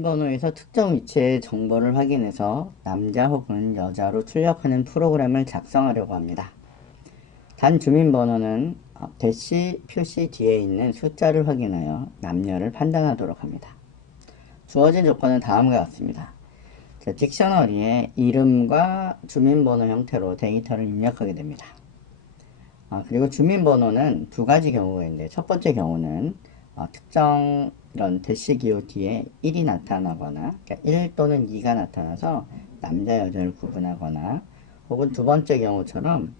주민번호에서 특정 위치의 정보를 확인해서 남자 혹은 여자로 출력하는 프로그램을 작성하려고 합니다. 단 주민번호는 대시 표시 뒤에 있는 숫자를 확인하여 남녀를 판단하도록 합니다. 주어진 조건은 다음과 같습니다. 딕셔너리에 이름과 주민번호 형태로 데이터를 입력하게 됩니다. 그리고 주민번호는 두 가지 경우가 있는데, 첫 번째 경우는 특정 이런 대시 기호 뒤에 1이 나타나거나, 그러니까 1 또는 2가 나타나서 남자 여자를 구분하거나, 혹은 두 번째 경우처럼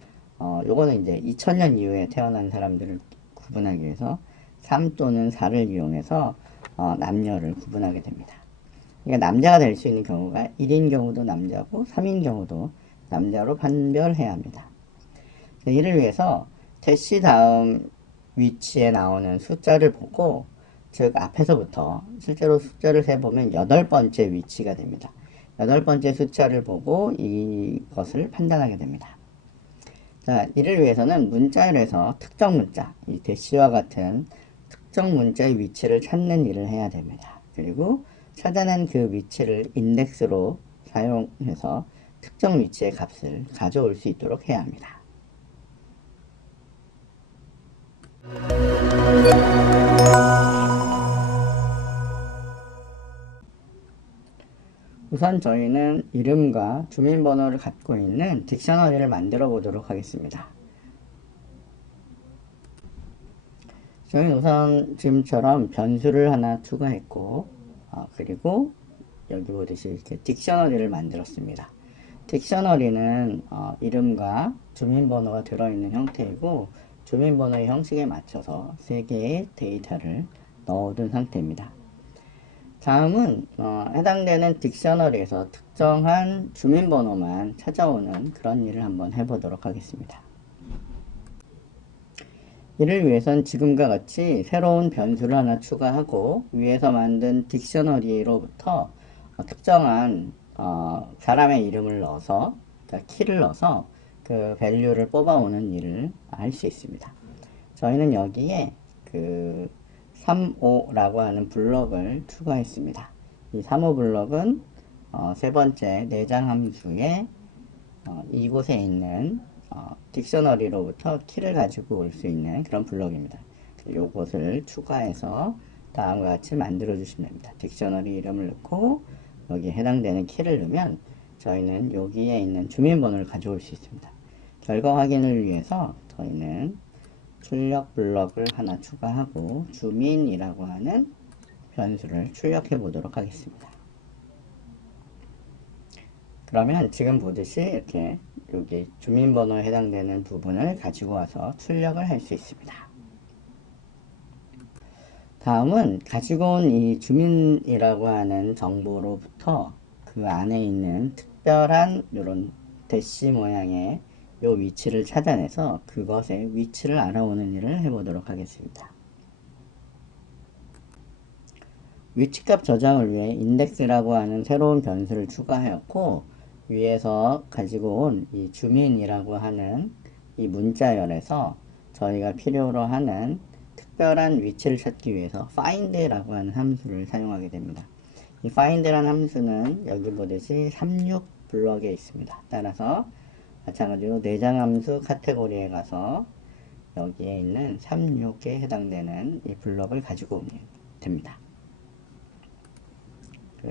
요거는 이제 2000년 이후에 태어난 사람들을 구분하기 위해서 3 또는 4를 이용해서 남녀를 구분하게 됩니다. 그러니까 남자가 될 수 있는 경우가 1인 경우도 남자고 3인 경우도 남자로 판별해야 합니다. 이를 위해서 대시 다음 위치에 나오는 숫자를 보고, 즉 앞에서부터 실제로 숫자를 세보면 8번째 위치가 됩니다. 8번째 숫자를 보고 이것을 판단하게 됩니다. 자, 이를 위해서는 문자열에서 특정 문자, 이 대시와 같은 특정 문자의 위치를 찾는 일을 해야 됩니다. 그리고 찾아낸 그 위치를 인덱스로 사용해서 특정 위치의 값을 가져올 수 있도록 해야 합니다. 우선 저희는 이름과 주민번호를 갖고 있는 딕셔너리를 만들어 보도록 하겠습니다. 저희는 우선 지금처럼 변수를 하나 추가했고, 그리고 여기 보듯이 이렇게 딕셔너리를 만들었습니다. 딕셔너리는 이름과 주민번호가 들어있는 형태이고, 주민번호의 형식에 맞춰서 3개의 데이터를 넣어둔 상태입니다. 다음은 해당되는 딕셔너리에서 특정한 주민번호만 찾아오는 그런 일을 한번 해보도록 하겠습니다. 이를 위해선 지금과 같이 새로운 변수를 하나 추가하고, 위에서 만든 딕셔너리로부터 특정한 사람의 이름을 넣어서, 그러니까 키를 넣어서 그 밸류를 뽑아오는 일을 할 수 있습니다. 저희는 여기에 그 35라고 하는 블럭을 추가했습니다. 이 35 블럭은 세 번째 내장 함수에 이곳에 있는 딕셔너리로부터 키를 가지고 올 수 있는 그런 블럭입니다. 요것을 추가해서 다음과 같이 만들어 주시면 됩니다. 딕셔너리 이름을 넣고 여기에 해당되는 키를 넣으면 저희는 여기에 있는 주민번호를 가져올 수 있습니다. 결과 확인을 위해서 저희는 출력 블럭을 하나 추가하고 주민이라고 하는 변수를 출력해 보도록 하겠습니다. 그러면 지금 보듯이 이렇게 여기 주민번호에 해당되는 부분을 가지고 와서 출력을 할 수 있습니다. 다음은 가지고 온 이 주민이라고 하는 정보로부터 그 안에 있는 특별한 이런 대시 모양의 요 위치를 찾아내서 그것의 위치를 알아오는 일을 해보도록 하겠습니다. 위치값 저장을 위해 인덱스라고 하는 새로운 변수를 추가하였고, 위에서 가지고 온 이 주민이라고 하는 이 문자열에서 저희가 필요로 하는 특별한 위치를 찾기 위해서 find라고 하는 함수를 사용하게 됩니다. 이 find라는 함수는 여기 보듯이 36 블럭에 있습니다. 따라서 마찬가지로 내장함수 카테고리에 가서 여기에 있는 36에 해당되는 이 블럭을 가지고 오면 됩니다.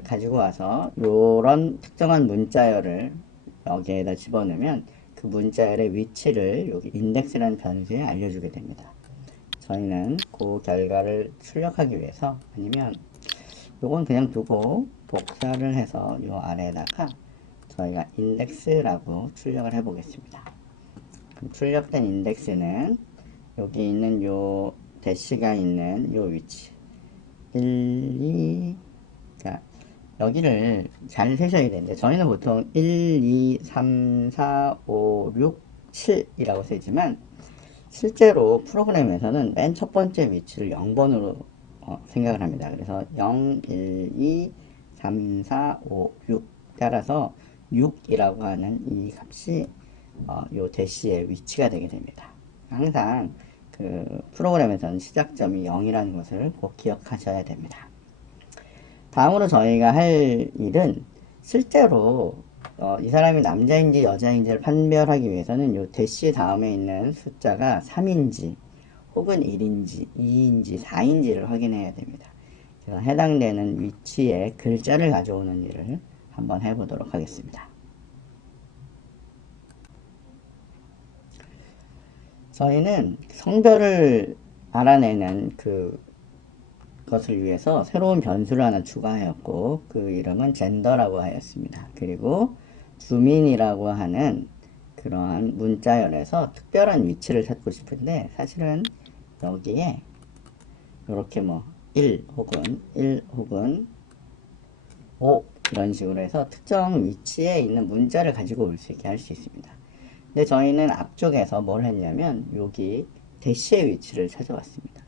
가지고 와서 이런 특정한 문자열을 여기에다 집어넣으면 그 문자열의 위치를 여기 인덱스라는 변수에 알려주게 됩니다. 저희는 그 결과를 출력하기 위해서, 아니면 요건 그냥 두고 복사를 해서 요 아래에다가 저희가 인덱스라고 출력을 해 보겠습니다. 그럼 출력된 인덱스는 여기 있는 요 대시가 있는 요 위치 1, 2, 그러니까 여기를 잘 세셔야 되는데, 저희는 보통 1, 2, 3, 4, 5, 6, 7이라고 쓰지만 실제로 프로그램에서는 맨 첫 번째 위치를 0번으로 생각을 합니다. 그래서 0, 1, 2, 3, 4, 5, 6 따라서 6이라고 하는 이 값이 요 대시의 위치가 되게 됩니다. 항상 그 프로그램에서는 시작점이 0이라는 것을 꼭 기억하셔야 됩니다. 다음으로 저희가 할 일은 실제로 이 사람이 남자인지 여자인지를 판별하기 위해서는 요 대시 다음에 있는 숫자가 3인지 혹은 1인지 2인지 4인지를 확인해야 됩니다. 그래서 해당되는 위치에 글자를 가져오는 일을 한번 해보도록 하겠습니다. 저희는 성별을 알아내는 그것을 위해서 새로운 변수를 하나 추가하였고 그 이름은 젠더라고 하였습니다. 그리고 주민이라고 하는 그러한 문자열에서 특별한 위치를 찾고 싶은데 사실은 여기에 이렇게 1 혹은 5 이런 식으로 해서 특정 위치에 있는 문자를 가지고 올 수 있게 할 수 있습니다. 근데 저희는 앞쪽에서 뭘 했냐면 여기 대시의 위치를 찾아왔습니다.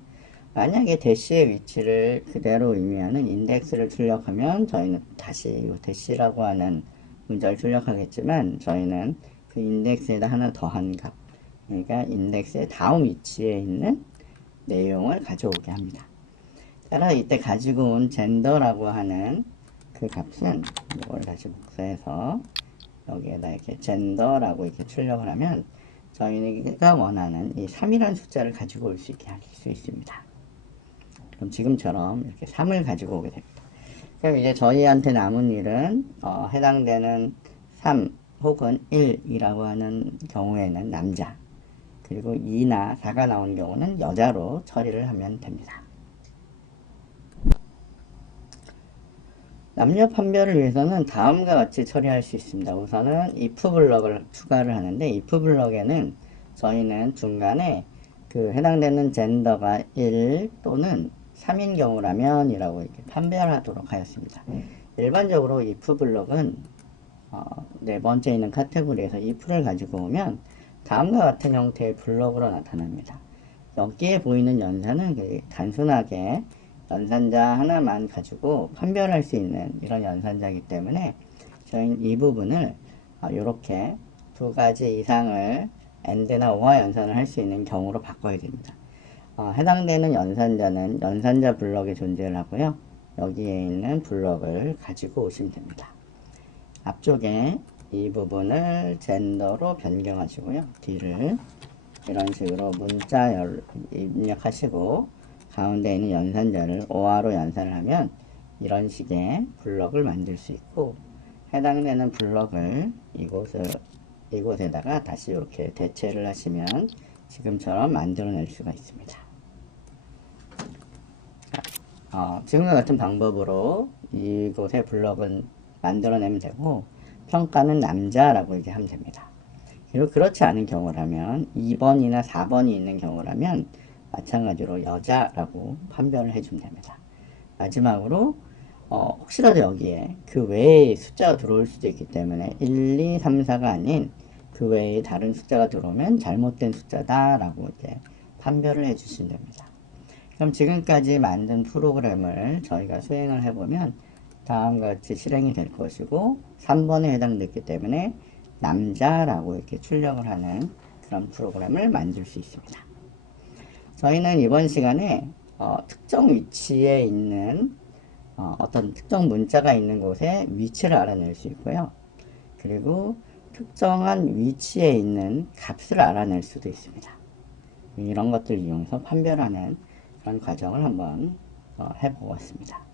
만약에 대시의 위치를 그대로 의미하는 인덱스를 출력하면 저희는 다시 이 대시라고 하는 문자를 출력하겠지만 저희는 그 인덱스에다 하나 더한 값, 그러니까 인덱스의 다음 위치에 있는 내용을 가져오게 합니다. 따라 이때 가지고 온 젠더라고 하는 그 값은 이걸 다시 복사해서 여기에다 이렇게 젠더라고 이렇게 출력을 하면 저희가 원하는 이 3이라는 숫자를 가지고 올 수 있게 할 수 있습니다. 그럼 지금처럼 이렇게 3을 가지고 오게 됩니다. 그럼 이제 저희한테 남은 일은 해당되는 3 혹은 1이라고 하는 경우에는 남자, 그리고 2나 4가 나온 경우는 여자로 처리를 하면 됩니다. 남녀 판별을 위해서는 다음과 같이 처리할 수 있습니다. 우선은 if 블럭을 추가를 하는데 if 블럭에는 저희는 중간에 그 해당되는 젠더가 1 또는 3인 경우라면 이라고 이렇게 판별하도록 하였습니다. 일반적으로 if 블럭은 네 번째 있는 카테고리에서 if를 가지고 오면 다음과 같은 형태의 블럭으로 나타납니다. 여기에 보이는 연산은 단순하게 연산자 하나만 가지고 판별할 수 있는 이런 연산자이기 때문에 저희는 이 부분을 이렇게 두 가지 이상을 AND나 OR 연산을 할 수 있는 경우로 바꿔야 됩니다. 해당되는 연산자는 연산자 블럭에 존재를 하고요. 여기에 있는 블럭을 가지고 오시면 됩니다. 앞쪽에 이 부분을 젠더로 변경하시고요. D를 이런 식으로 문자열 입력하시고 가운데 있는 연산자를 OR로 연산을 하면 이런 식의 블럭을 만들 수 있고 해당되는 블럭을 이곳에다가 다시 이렇게 대체를 하시면 지금처럼 만들어낼 수가 있습니다. 지금과 같은 방법으로 이곳에 블럭은 만들어내면 되고 평가는 남자라고 이렇게 하면 됩니다. 그리고 그렇지 않은 경우라면 2번이나 4번이 있는 경우라면 마찬가지로 여자라고 판별을 해주면 됩니다. 마지막으로 혹시라도 여기에 그 외에 숫자가 들어올 수도 있기 때문에 1, 2, 3, 4가 아닌 그 외에 다른 숫자가 들어오면 잘못된 숫자다 라고 이렇게 판별을 해주시면 됩니다. 그럼 지금까지 만든 프로그램을 저희가 수행을 해보면 다음과 같이 실행이 될 것이고 3번에 해당됐기 때문에 남자라고 이렇게 출력을 하는 그런 프로그램을 만들 수 있습니다. 저희는 이번 시간에 특정 위치에 있는 어떤 특정 문자가 있는 곳에 위치를 알아낼 수 있고요. 그리고 특정한 위치에 있는 값을 알아낼 수도 있습니다. 이런 것들을 이용해서 판별하는 그런 과정을 한번 해보았습니다.